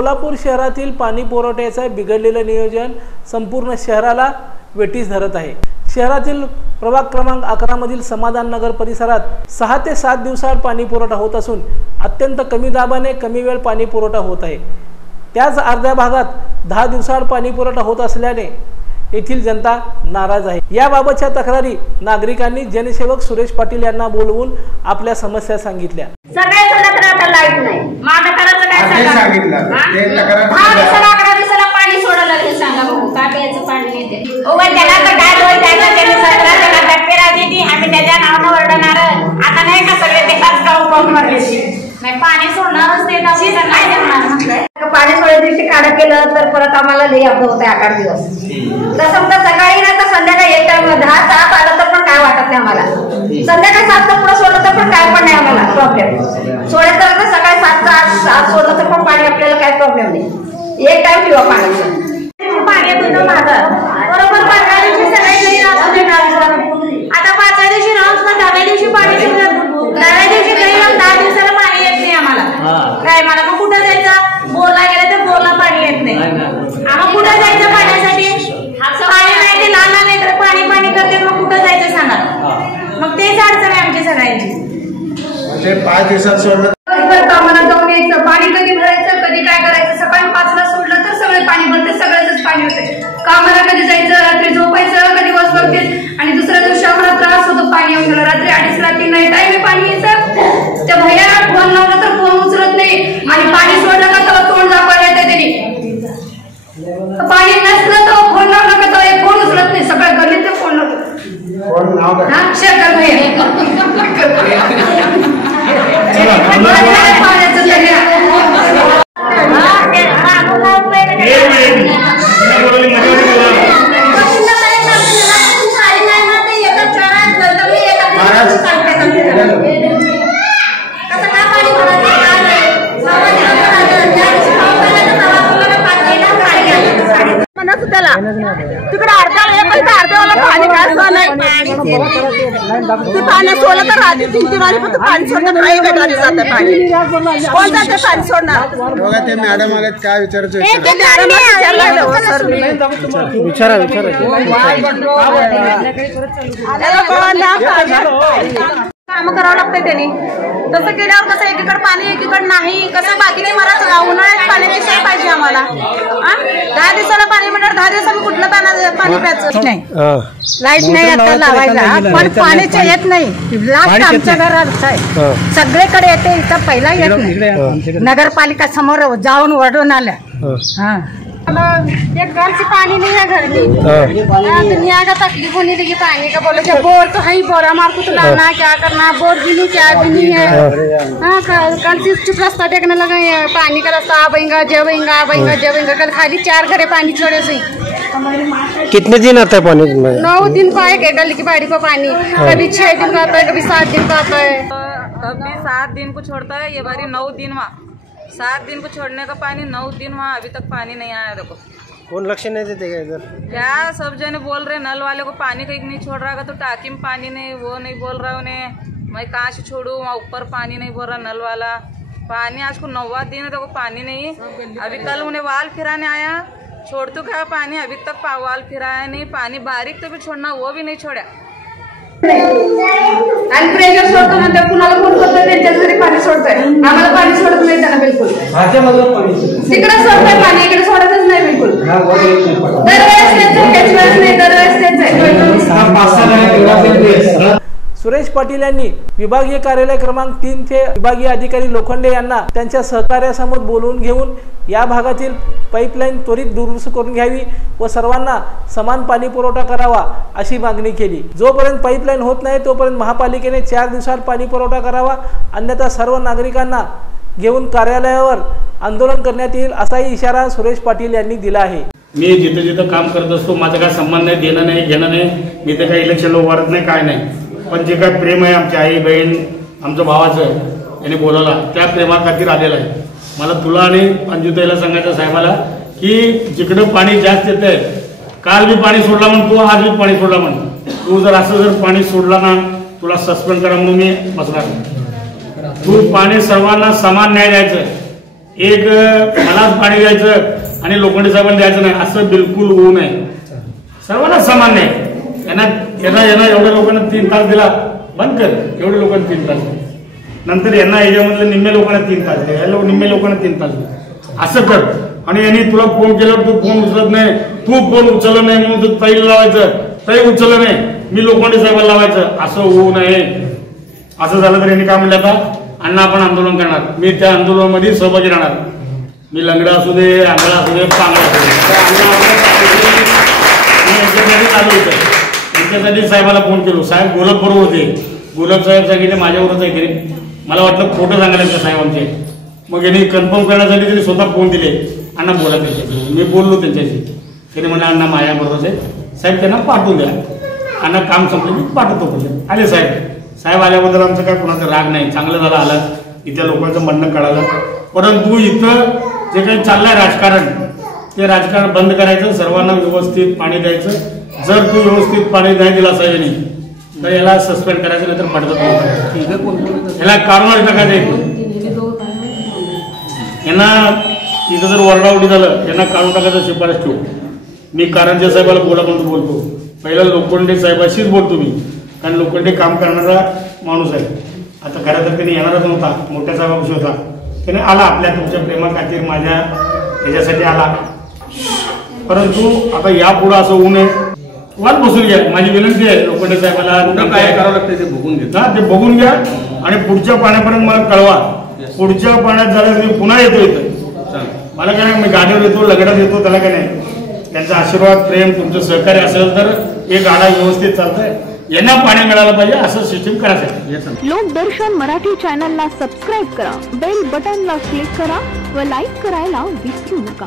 सोलापूर शहरातील पाणी पुरवठ्याचे बिघडलेले नियोजन संपूर्ण शहराला वेठीस धरत आहे। शहरातील प्रभाग क्रमांक 11 मधील समाधान नगर परिसरात 6 ते 7 दिवसांत पाणी पुरवठा होत असून अत्यंत कमी दाबाने कमी वेळ पाणी पुरवठा होत आहे। त्याच अर्ध्या भागात 10 दिवसांत पाणी पुरवठा होत असल्याने येथील जनता नाराज आहे। याबाबतच्या तक्रारी नागरिकांनी जनसेवक सुरेश पाटील यांना बोलवून आपल्या समस्या सांगितल्या। लाईट नाही, माझ्या घराचं काय सांगितलं ते तक्रार 11 दिवसाला पाणी सोडायला हे सांगा बघू, का प्यायचं पाणी येते ओवा त्याला तर काय होईल त्याला त्यांनी सरकारला बॅक्टेरिया दिली, आम्ही त्याच्या नावानं ओरडणार। आता नाही का सगळे ते खास काउंट मारले नाही, पाणी सोडणारच ते तर नाही देणार म्हटलं। पाणी सोडायच्या दिवशी काढ केलं तर परत आम्हाला लई अपघात होते 8 दिवस। तर समजा सकाळी ना तर संध्याकाळी एक टाइम 10-7 आलं तर पण काय वाटत नाही आम्हाला, संध्याकाळी 7 ला पुढे सोडलं तर पण काय पण नाही आम्हाला प्रॉब्लेम। सोडायचं तर सकाळी 7 चा 8 सोडलं तर पण पाणी आपल्याला काय प्रॉब्लेम नाही, एक टाइम पिवा पाण्याचं पाणी येतं माझं बरोबर। 15 दिवशी सगळी नाही आता 5व्या दिवशी राहून 10व्या दिवशी पाणी 10व्या दिवशी काही 10 दिवसाला पाणी येत नाही आम्हाला काय। मला मग कुठं जायचं, बोरला गेलं तर बोरला पाणी येत नाही, आम्हाला कुठं जायचं पाण्यासाठी, पाणी नाही ते लहान लेकरं पाणी पाणी करते मग कुठं जायचं सांगा, मग तेच अडचण आहे आमची सगळ्यांची। म्हणजे 5 दिवसात सोडलं कामाला जाऊन यायचं, पाणी कधी भरायचं कधी काय करायचं, सकाळी 5 ला सोडलं तर सगळे पाणी भरते, सगळ्याच पाणी होते। कामाला कधी जायचं, रात्री झोपायचं कधी बस बघते आणि दुसऱ्या दिवशी आम्हाला त्रास होतो पाणी येऊन गेलं। रात्री 2:30 ला 3 नाही टाइम पाणी यायचं, त्या भैया फोन लावला तर फोन उचलत नाही आणि पाणी सोडलं का त्याला तोंड दाखवायला येते त्यांनी, पाणी नसलं तर फोन लावला का त्याला फोन उचलत नाही, सगळ्या गल्लीत फोन लावतो हा शेखर भैया पाण्याचं तिकडे अर्ध्यावाला पाणी काय ते पाणी सोडलं तर राहते 3 वारी फक्त पाणी सोडतात, काही गटारी जातं पाणी कोण जाते पाणी सोडणार बघा। ते मॅडम आलेत, काय विचारायचं काम करावं लागतंय त्यांनी, तसं केल्यावर कसं एकीकडे पाणी एकीकडे नाही, कसं बाकी नाही मला उन्हाळ्यात पाण्याची सोय पाहिजे आम्हाला। 10 दिवसाला पाणी म्हणणार 10 दिवसाला कुठलं पाणी प्यायचं नाही, लाईट नाही आता लावायला पण पाण्याचं येत नाही। लास्ट आमच्या घरात आहे, सगळीकडे येते, इथं पहिला येत नाही। नगरपालिका समोर जाऊन ओरडून आल्या एक घर से पानी नहीं है घर में, दुनिया का तकलीफ होने लगी पानी का। बोलो जब बोर तो है ही, बोर हमारे को तो लाना है, क्या करना, बोर भी नहीं क्या भी नहीं है। हाँ कल से चुप रास्ता देखने लगे, पानी का रास्ता आबेगा जबेगा आबेगा जबेगा, कल खाली 4 घरे पानी छोड़े से। कितने दिन आता है पानी? 9 दिन का है गली की बाड़ी को पानी, कभी 6 दिन का आता है, कभी 7 दिन का आता है, कभी 7 दिन को छोड़ता है, ये बारी 9 दिन वहाँ 7 दिन को छोड़ने का पानी 9 दिन वहाँ अभी तक पानी नहीं आया। देखो कौन लक्ष्य नहीं देते इधर, क्या सब जने बोल रहे नल वाले को पानी कहीं नहीं छोड़ रहा, तो टाकी में पानी नहीं, वो नहीं बोल रहा उन्हें मैं कहाँ से छोड़ू, वहाँ ऊपर पानी नहीं बोल रहा नल वाला। पानी आज को 9वां दिन है, देखो पानी नहीं। अभी कल उन्हें वाल फिराने आया, छोड़ तो क्या पानी, अभी तक वाल फिराया नहीं, पानी बारीक तो भी छोड़ना वो भी नहीं छोड़ा। आणि प्रेशर सोडतो म्हणते, कुणाला फोन करतो त्यांच्याच घरी पाणी सोडतोय, आम्हाला पाणी सोडत नाही त्यांना बिलकुल। तिकडे सोडतोय पाणी, इकडे सोडतच नाही बिलकुल। दरवेळेस नाही, दरवेळेस सुरेश पाटील यांनी विभागीय कार्यालय क्रमांक 3 चे विभागीय अधिकारी लोखंडे यांना त्यांच्या सहकार्यासमोर बोलवून घेऊन या भागातील पाईपलाईन त्वरित दुरुस्त करून घ्यावी व सर्वांना समान पाणी पुरवठा करावा अशी मागणी केली। जोपर्यंत पाईपलाईन होत नाही तोपर्यंत महापालिकेने 4 दिवसात पाणी पुरवठा करावा, अन्यथा सर्व नागरिकांना घेऊन कार्यालयावर आंदोलन करण्यात येईल असाही इशारा सुरेश पाटील यांनी दिला आहे। मी जिथे जिथे काम करत असतो माझा काय संबंध नाही, देणं नाही घेणं नाही, मी ते काही इलेक्शनला उभारत नाही काय नाही, पण जे काय प्रेम आहे आमची आई बहीण आमच्या भावाचं याने बोलवला त्या प्रेमाखातीर आलेला आहे। मला तुला आणि अंजुताईला सांगायचं साहेबाला की जिकडं पाणी जास्त येतंय, काल भी पाणी सोडला म्हण तू, आज भी पाणी सोडला म्हण तू, जर असं जर पाणी सोडला ना तुला सस्पेंड करा म्हणून मी बसणार। तू पाणी सर्वांना समान न्याय द्यायचं, एक मलाच पाणी द्यायचं आणि लोखंडे साहेबांना द्यायचं नाही असं बिलकुल होऊ नये. सर्वांनाच समान नाही. यांना एवढ्या लोकांना 3 तास दिला बंद कर, एवढ्या लोकांना 3 तास नंतर यांना याच्यामधलं निम्म्या लोकांना 3 तास दे, या निम्म्या लोकांना 3 तास दे असं कर. आणि यांनी तुला फोन केल्यावर तू फोन उचलत नाही, तू फोन उचललं नाही म्हणून तू ताईला लावायचं, ताई उचललं नाही मी लोखंडे साहेबांना लावायचं असं होऊ नये. असं झालं तर यांनी काय म्हणलं आता अण्णा आपण आंदोलन करणार. मी त्या आंदोलनामध्ये सहभागी राहणार. मी लंगडा असू दे, आंधळा असू दे, पांगळा असू दे, यांच्यासाठी चालू होतं. यांच्यासाठी साहेबाला फोन केलो. साहेब गोलब बरोबर होते. गोलब साहेब सांगितले माझ्यावरच आहे तरी मला वाटलं खोटं सांगायला साहेब आमचे. मग यांनी कन्फर्म करण्यासाठी त्यांनी स्वतः फोन दिले. अण्णा बोला त्यांच्याशी. मी बोललो त्यांच्याशी. त्याने म्हणलं अण्णा माझ्याबरोबर आहे साहेब, त्यांना पाठवून द्या. अण्णा काम संपलं की पाठवतो बोलले. आले साहेब. साहेब आल्याबद्दल आमचं काय कोणाचा राग नाही, चांगलं झालं आलं. इथल्या लोकांचं म्हणणं कळालं. परंतु इथं जे काही चाललंय राजकारण ते राजकारण बंद करायचं, सर्वांना व्यवस्थित पाणी द्यायचं. जर तू व्यवस्थित पाणी नाही दिला साहेबांनी तर याला सस्पेंड करायचं, नाही तर पडतं याला कारवाई टाकायचं. यांना इथं जर वरडावडी झालं यांना काढून टाकायचं शिफारस ठेवू. मी कारंजे साहेबाला बोला म्हणून बोलतो. पहिला लोखंडे साहेबाशीच बोलतो मी, कारण लोखंडे काम करणारा माणूस आहे. आता खरं तर त्यांनी येणारच नव्हता, मोठ्या साहेबापाशी होता. त्याने आला आपल्या तुमच्या प्रेमाखातीर माझ्या याच्यासाठी आला. परंतु आता यापुढे असं होऊ नये. वाट बसून घ्या. माझी विनंती आहे लोखंडे साहेबाला काय करावं लागतं ते बघून घ्या. ते बघून घ्या आणि पुढच्या पाण्यापर्यंत मला कळवा. पुढच्या पाण्यात झालं मी पुन्हा येतो इथं. मला काय मी गाडीवर येतो, लगड्यात येतो, त्याला काय नाही. त्यांचा आशीर्वाद प्रेम तुमचं सहकार्य असेल तर एक गाडा व्यवस्थित चालतंय. यांना पाणी मिळालं पाहिजे असं सिस्टीम करायचं. लोकदर्शन मराठी चॅनलला सबस्क्राईब करा, बेल बटनला क्लिक करा व लाईक करायला विसरू नका.